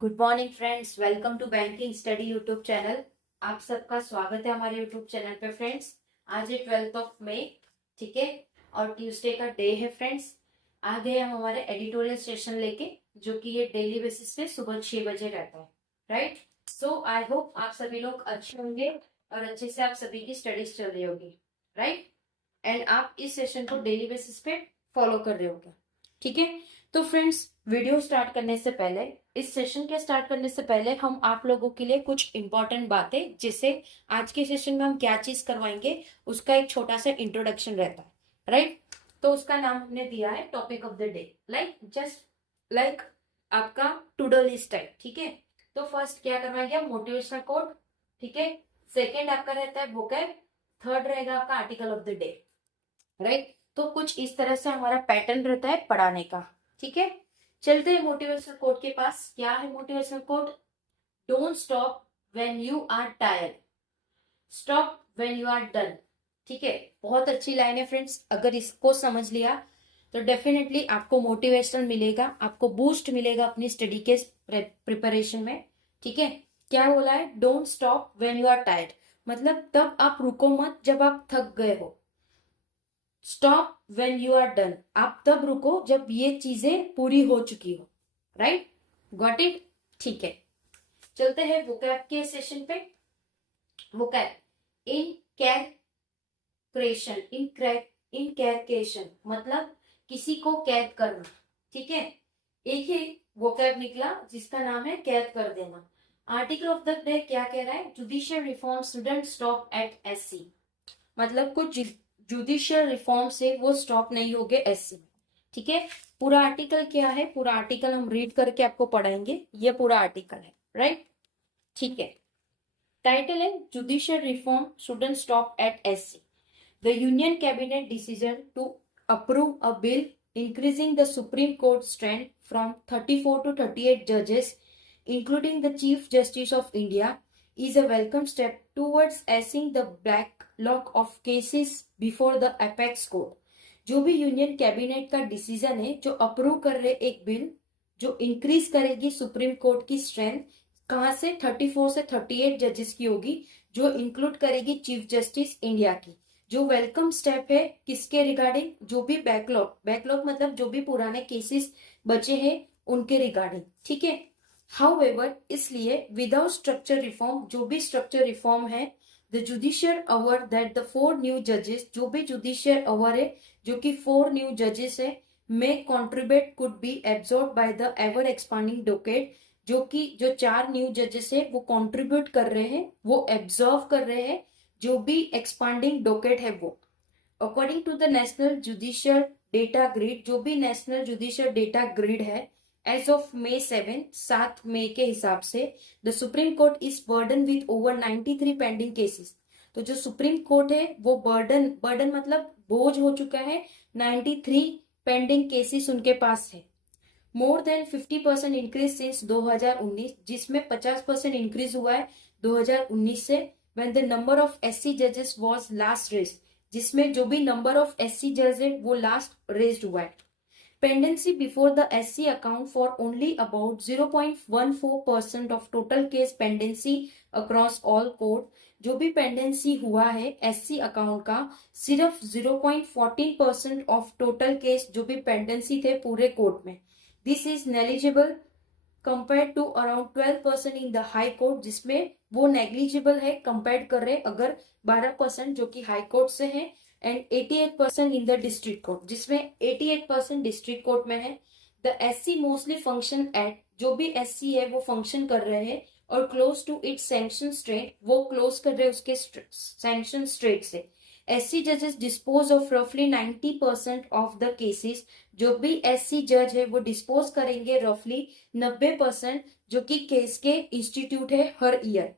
Good morning friends, welcome to banking study YouTube channel. आप सबका स्वागत है हमारे यूट्यूब चैनल पे फ्रेंड्स। आज है 12 मई, ठीक है, और ट्यूसडे का डे है फ्रेंड्स। आ गए हम हमारे एडिटोरियल सेशन लेके, जो कि ये डेली बेसिस पे सुबह 6 बजे रहता है, राइट। सो आई होप आप सभी लोग अच्छे होंगे और अच्छे से आप सभी की स्टडीज चल रही होगी, राइट। एंड आप इस सेशन को डेली बेसिस पे फॉलो कर रहे होगे, ठीक है। तो फ्रेंड्स, वीडियो स्टार्ट करने से पहले, इस सेशन के स्टार्ट करने से पहले हम आप लोगों के लिए कुछ इंपॉर्टेंट बातें, जिससे आज के सेशन में हम क्या चीज करवाएंगे उसका एक छोटा सा इंट्रोडक्शन रहता है, राइट। तो उसका नाम हमने दिया है topic of the day, like just like आपका टू डू लिस्ट टाइप, ठीक है। तो फर्स्ट क्या करवाएंगे, मोटिवेशनल कोड, ठीक है। सेकेंड आपका रहता है वोकैब, थर्ड रहेगा आपका article of the day, right. तो कुछ इस तरह से हमारा पैटर्न रहता है पढ़ाने का, ठीक है। चलते हैं मोटिवेशनल कोड के पास। क्या है motivational code? Don't stop when you are tired, stop when you are done, ठीक है। बहुत अच्छी लाइन है फ्रेंड्स। अगर इसको समझ लिया तो डेफिनेटली आपको मोटिवेशन मिलेगा, आपको बूस्ट मिलेगा अपनी स्टडी के प्रिपरेशन में, ठीक है। क्या बोला है? Don't stop when you are tired, मतलब तब आप रुको मत जब आप थक गए हो। Stop when you are done, आप तब रुको जब ये चीजें पूरी हो चुकी हो, राइट। Got it? ठीक है, चलते हैं वोकैब के सेशन पे। वोकैब इन कैरक्रेशन, इन कैरकेशन मतलब किसी को कैद करना, ठीक है। एक ही वोकैब निकला जिसका नाम है कैद कर देना। आर्टिकल ऑफ द डे क्या कह रहा है? Judicial reform student stop at SC, मतलब कुछ जुडिशियल रिफॉर्म से वो स्टॉप नहीं हो गए एससी में, ठीक है। पूरा आर्टिकल क्या है? पूरा आर्टिकल हम रीड करके आपको पढ़ाएंगे। ये पूरा आर्टिकल है, राइट, ठीक है। टाइटल है judicial reform shouldn't stop at SC, the union cabinet decision to approve a bill increasing the Supreme Court strength from 34 to 38 judges, including the Chief Justice of India, is a welcome step towards easing the backlog of cases before the apex court. जो भी union cabinet का decision है, जो approve कर रहे एक bill जो increase करेगी सुप्रीम कोर्ट की स्ट्रेंथ, कहां से? 34 से 38 जजेस की होगी, जो इंक्लूड करेगी चीफ जस्टिस इंडिया की। जो वेलकम स्टेप है किसके रिगार्डिंग? जो भी बैकलॉग मतलब जो भी पुराने केसेस बचे हैं उनके रिगार्डिंग, ठीक है। हाउएवर, इसलिए विदाउट स्ट्रक्चर रिफॉर्म, जो भी स्ट्रक्चर रिफॉर्म है, the judicial our that the 4 new जजेस, जो भी जुडिशियल अवर है जो कि 4 न्यू जजेस है, may contribute could be absorb by the ever expanding docket, जो कि जो 4 न्यू जजेस है वो कॉन्ट्रीब्यूट कर रहे हैं, वो एब्जॉर्व कर रहे हैं जो भी एक्सपांडिंग डोकेट है वो। According to the national judicial data grid, जो भी नेशनल जुडिशियल डेटा ग्रिड है, एज ऑफ May 7, 7 मई के हिसाब से, the Supreme Court is burden with over 93 pending cases. तो जो सुप्रीम कोर्ट है वो बर्डन मतलब बोझ हो चुका है, 93 पेंडिंग केसेस उनके पास है। मोर देन 50% इंक्रीज सिंस 2019, जिसमें 50% इंक्रीज हुआ है 2019 से। When the number of SC जजेस वाज लास्ट रेज्ड, जिसमें जो भी नंबर ऑफ एससी जज है वो लास्ट रेज्ड हुआ है। Pendency before the SC account for only about 0.14% of total case pendency across all court, जो भी पेंडेंसी हुआ है एससी अकाउंट का, सिर्फ 0.14% ऑफ टोटल केस जो भी पेंडेंसी थे पूरे कोर्ट में। This is negligible compare to around 12% in the high court, जिसमें वो नेग्लिजिबल है कंपेयर कर रहे अगर 12% जो कि हाई कोर्ट से है, and 88% in the district court, जिसमें 88% डिस्ट्रिक्ट कोर्ट में है। The SC mostly function at, जो भी एससी है वो फंक्शन कर रहे हैं, और close to it's sanction state, वो क्लोज कर रहे हैं उसके सैंक्शन स्टेट से। एससी जजेस डिस्पोज ऑफ रफली 90% ऑफ द केसेस, जो भी एससी जज है वो डिस्पोज करेंगे रफली 90% जो कि केस के इंस्टीट्यूट है हर ईयर।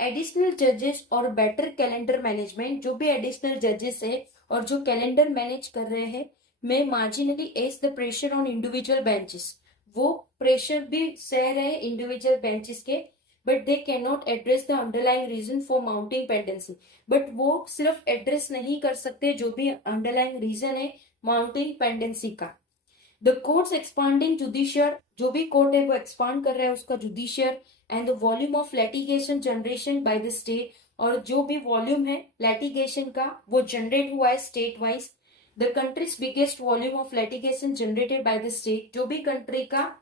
एडिशनल जजेस और बेटर कैलेंडर मैनेजमेंट, जो भी एडिशनल जजेस है और जो कैलेंडर मैनेज कर रहे हैं, may marginally ease the pressure on individual benches, वो प्रेशर भी सह रहे हैं इंडिविजुअल बेंचेस के, but they can not address the underlying reason for mounting pendency, but वो सिर्फ एड्रेस नहीं कर सकते जो भी अंडरलाइंग रीजन है माउंटिंग पेंडेंसी का। द कोर्ट्स एक्सपांडिंग जुडिशियर, जो भी कोर्ट है वो एक्सपांड कर रहा है उसका judiciary, and the volume of litigation generation by the state, और जो भी वॉल्यूम है लिटिगेशन का वो जनरेट हुआ है state wise. The countries biggest volume of litigation generated by the state, जो भी कंट्री का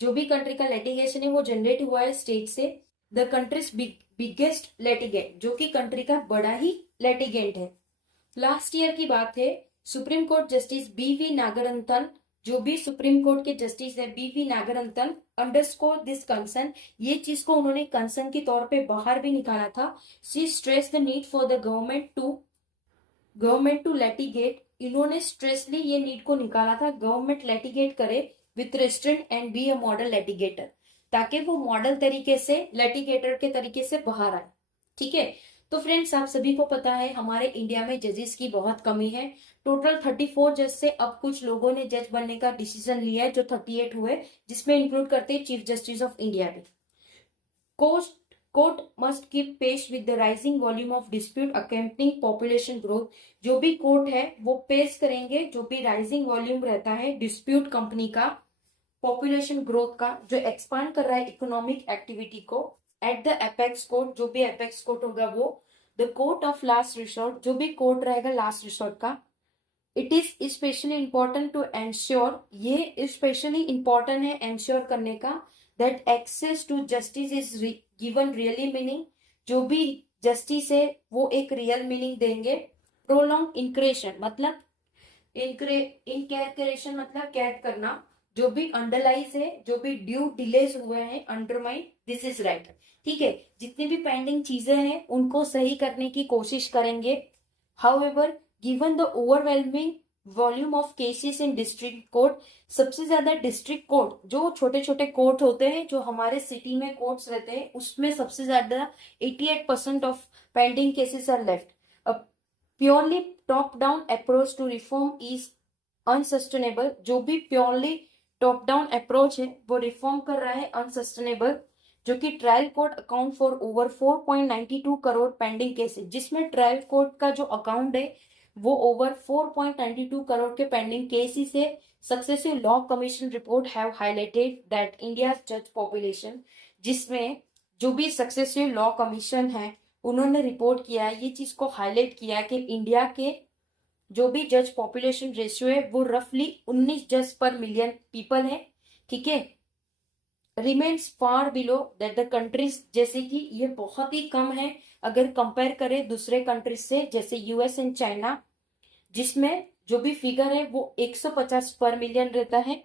जो भी कंट्री का लिटिगेशन है वो जनरेट हुआ है स्टेट से। द कंट्रीज बिगेस्ट लिटिगेंट, जो कि कंट्री का बड़ा ही लिटिगेंट है। लास्ट ईयर की बात है, सुप्रीम कोर्ट जस्टिस बीवी नागरंतन, जो भी सुप्रीम कोर्ट के जस्टिस है बीवी नागरंतन, अंडरस्कोर दिस कंसर्न, ये चीज को उन्होंने कंसर्न के तौर पे बाहर भी निकाला था। She stress the need for the government to litigate, इन्होंने स्ट्रेसली ये नीड को निकाला था गवर्नमेंट लिटिगेट करे with restraint and be a model litigator, ताकि वो मॉडल तरीके से लिटिगेटर के तरीके से बाहर आए। ठीक है, तो फ्रेंड्स आप सभी को पता है हमारे इंडिया में जजेस की बहुत कमी है। टोटल 34 जज से अब कुछ लोगों ने जज बनने का डिसीजन लिया है, जो 38 हुए, जिसमें इंक्लूड करते हैं चीफ जस्टिस ऑफ इंडिया भी। Court must keep pace with the rising volume of dispute accompanying population growth, जो भी कोर्ट है वो पेश करेंगे जो भी राइजिंग वॉल्यूम रहता है डिस्प्यूट कंपनी का, पॉपुलेशन ग्रोथ का, जो एक्सपांड कर रहा है इकोनॉमिक एक्टिविटी को, एट द एपेक्स कोर्ट, जो भी एपेक्स कोर्ट होगा वो, the court of last resort, जो भी कोर्ट रहेगा लास्ट रिसोर्ट का। It is specially important to ensure, ये स्पेशली इंपॉर्टेंट है एंश्योर करने का, that access to justice is given really meaning, जो भी जस्टिस है वो एक रियल मीनिंग देंगे। प्रोलॉन्ग इंक्रेशन मतलब इनकैरेक्शन मतलब कैद करना, जो भी अंडरलाइज है, जो भी ड्यू डिलेज हुए हैं, अंडरमाइन दिस इज राइट। ठीक है, जितनी भी पेंडिंग चीजें हैं उनको सही करने की कोशिश करेंगे। However given the overwhelming volume of cases in district court, सबसे ज्यादा डिस्ट्रिक्ट कोर्ट, जो छोटे छोटे कोर्ट होते हैं जो हमारे सिटी में कोर्ट्स रहते हैं, उसमें सबसे ज्यादा 88% of pending cases are left. Purely top down approach to reform is unsustainable, जो भी प्योरली टॉप डाउन अप्रोच है वो रिफॉर्म कर रहा है अनसस्टेनेबल, जो कि trial court account for over 4.92 crore pending cases, जिसमें ट्रायल कोर्ट का जो अकाउंट है वो ओवर 4.92 करोड़ के पेंडिंग केसेस है। Successive law commission report have highlighted that India जज पॉपुलेशन, जिसमें जो भी सक्सेसिव लॉ कमीशन है उन्होंने रिपोर्ट किया है, ये चीज को हाईलाइट किया है कि इंडिया के जो भी जज पॉपुलेशन रेशियो है वो रफली 19 जज पर मिलियन पीपल है। ठीक है, remains far below that the countries, जैसे कि ये बहुत ही कम है अगर कंपेयर करें दूसरे कंट्रीज से, जैसे यूएस एंड चाइना, जिसमें जो भी फिगर है वो 150 पर मिलियन रहता है।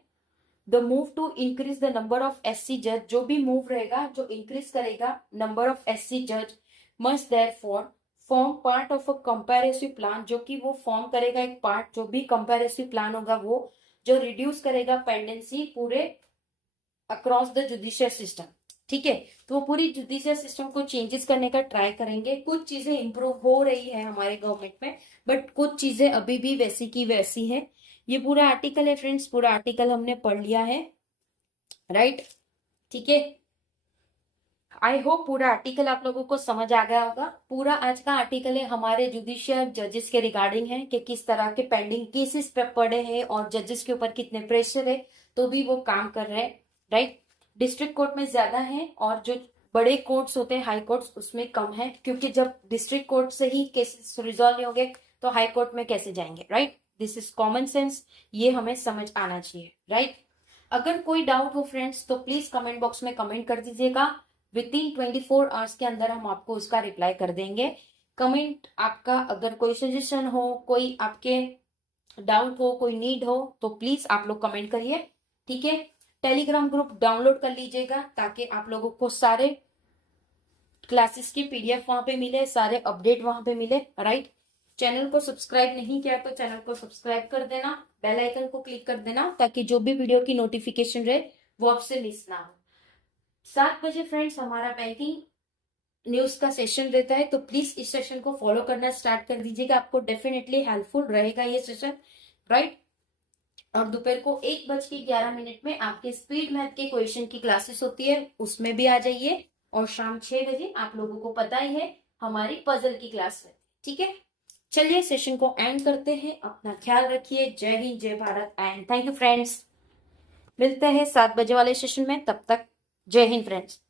The move to increase the number of SC जज, जो भी मूव रहेगा जो इंक्रीज करेगा नंबर ऑफ एससी जज, must therefore form part of a comparative plan, जो कि वो फॉर्म करेगा एक पार्ट, जो भी कंपैरेटिव प्लान होगा वो जो रिड्यूस करेगा पेंडेंसी पूरे अक्रॉस द जुडिशियल सिस्टम। ठीक है, तो वो पूरी जुडिशियल सिस्टम को चेंजेस करने का ट्राई करेंगे। कुछ चीजें इंप्रूव हो रही है हमारे गवर्नमेंट में, बट कुछ चीजें अभी भी वैसी की वैसी है। ये पूरा आर्टिकल है फ्रेंड्स, पूरा आर्टिकल हमने पढ़ लिया है, राइट। ठीक है, आई होप पूरा आर्टिकल आप लोगों को समझ आ गया होगा। पूरा आज का आर्टिकल है हमारे जुडिशियल जजेस के रिगार्डिंग है कि किस तरह के पेंडिंग केसेस पे पड़े हैं और जजेस के ऊपर कितने प्रेशर है, तो भी वो काम कर रहे हैं, राइट। डिस्ट्रिक्ट कोर्ट में ज्यादा है और जो बड़े कोर्ट्स होते हैं हाई कोर्ट्स उसमें कम है, क्योंकि जब डिस्ट्रिक्ट कोर्ट से ही केसेस रिजॉल्व नहीं होंगे तो हाई कोर्ट में कैसे जाएंगे, right. This is common sense, ये हमें समझ आना चाहिए, राइट। अगर कोई डाउट हो फ्रेंड्स तो प्लीज कमेंट बॉक्स में कमेंट कर दीजिएगा, विद इन 24 आवर्स के अंदर हम आपको उसका रिप्लाई कर देंगे। कमेंट आपका, अगर कोई सजेशन हो, कोई आपके डाउट हो, कोई नीड हो, तो प्लीज आप लोग कमेंट करिए। ठीक है, टेलीग्राम ग्रुप डाउनलोड कर लीजिएगा ताकि आप लोगों को सारे क्लासेस की पीडीएफ वहां पे मिले, सारे अपडेट वहां पे मिले, राइट। चैनल को सब्सक्राइब नहीं किया तो चैनल को सब्सक्राइब कर देना, बेल आइकन को क्लिक कर देना, ताकि जो भी वीडियो की नोटिफिकेशन रहे वो आपसे मिस ना हो। 7 बजे फ्रेंड्स हमारा बैंकिंग न्यूज का सेशन रहता है, तो प्लीज इस सेशन को फॉलो करना स्टार्ट कर दीजिएगा, आपको डेफिनेटली हेल्पफुल रहेगा ये सेशन, राइट। और दोपहर को 1:11 में आपके स्पीड मैथ के क्वेश्चन की क्लासेस होती है, उसमें भी आ जाइए। और शाम 6 बजे आप लोगों को पता ही है हमारी पजल की क्लास है, ठीक है। चलिए सेशन को एंड करते हैं। अपना ख्याल रखिए। जय हिंद, जय Bharat and thank you friends. मिलते हैं 7 बजे वाले सेशन में, तब तक जय हिंद फ्रेंड्स।